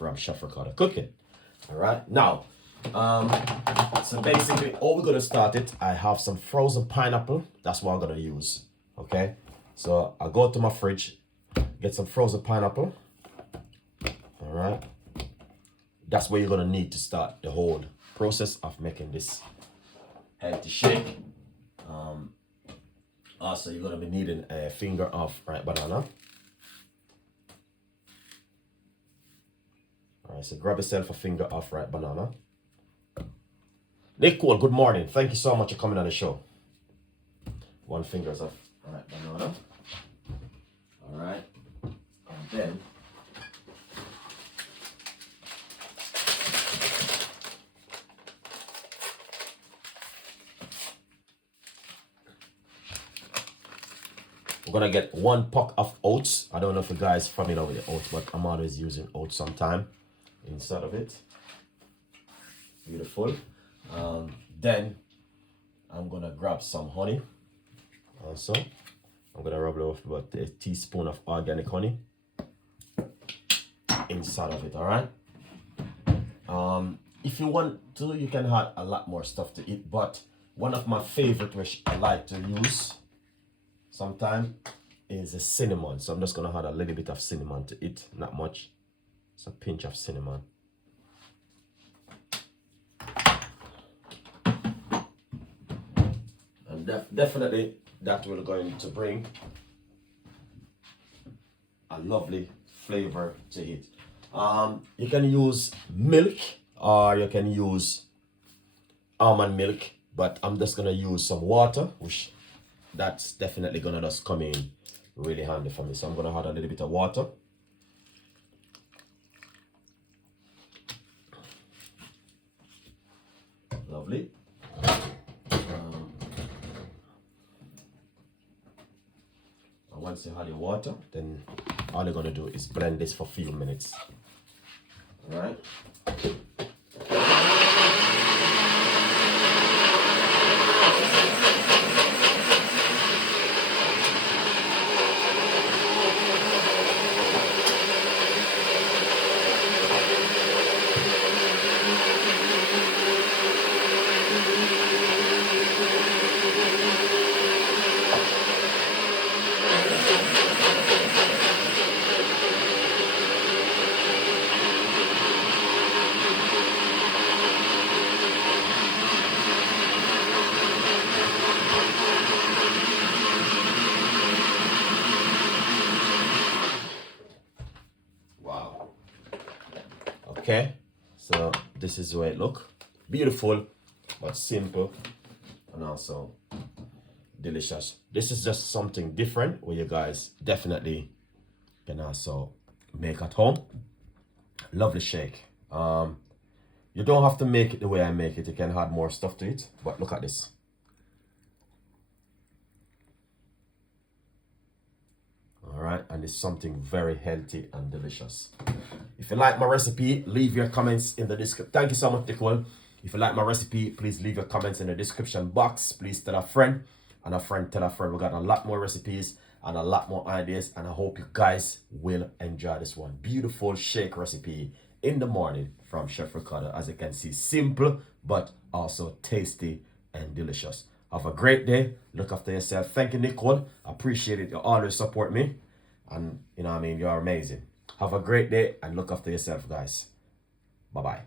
from Chef Ricardo Cooking. All right, now, so basically, all we're gonna start it. I have some frozen pineapple. That's what I'm gonna use. Okay, so I go to my fridge, get some frozen pineapple. All right, that's what you're gonna need to start the whole process of making this healthy shake. Also, you're gonna be needing a finger of ripe banana. All right, so grab yourself a finger of ripe banana. Nicole, good morning. Thank you so much for coming on the show. One finger of ripe banana. All right, and then we're gonna get 1 puck of oats. I don't know if you guys are familiar with the oats, but I'm always using oats sometime inside of it. Beautiful. Then I'm gonna grab some honey. Also, I'm gonna rub it off about a teaspoon of organic honey inside of it. All right. If you want to, you can add a lot more stuff to it, but one of my favorite which I like to use sometimes is a cinnamon. So I'm just gonna add a little bit of cinnamon to it, not much. It's a pinch of cinnamon. And definitely that will going to bring a lovely flavor to it. You can use milk or you can use almond milk, but I'm just gonna use some water, which that's definitely gonna just come in really handy for me. So I'm gonna add a little bit of water. Lovely. Once you add your water, then all you're gonna do is blend this for a few minutes. All right. Okay, so this is the way it look. Beautiful, but simple, and also delicious. This is just something different where you guys definitely can also make at home. Lovely shake. You don't have to make it the way I make it. You can add more stuff to it, but look at this. All right, and it's something very healthy and delicious. If you like my recipe, leave your comments in the description. Thank you so much, Nicole. If you like my recipe, please leave your comments in the description box. Please tell a friend, and a friend tell a friend. We got a lot more recipes and a lot more ideas, and I hope you guys will enjoy this one. Beautiful shake recipe in the morning from Chef Ricardo. As you can see, simple, but also tasty and delicious. Have a great day. Look after yourself. Thank you, Nicole. I appreciate it. You always support me. And, you know what I mean, you're amazing. Have a great day and look after yourself, guys. Bye-bye.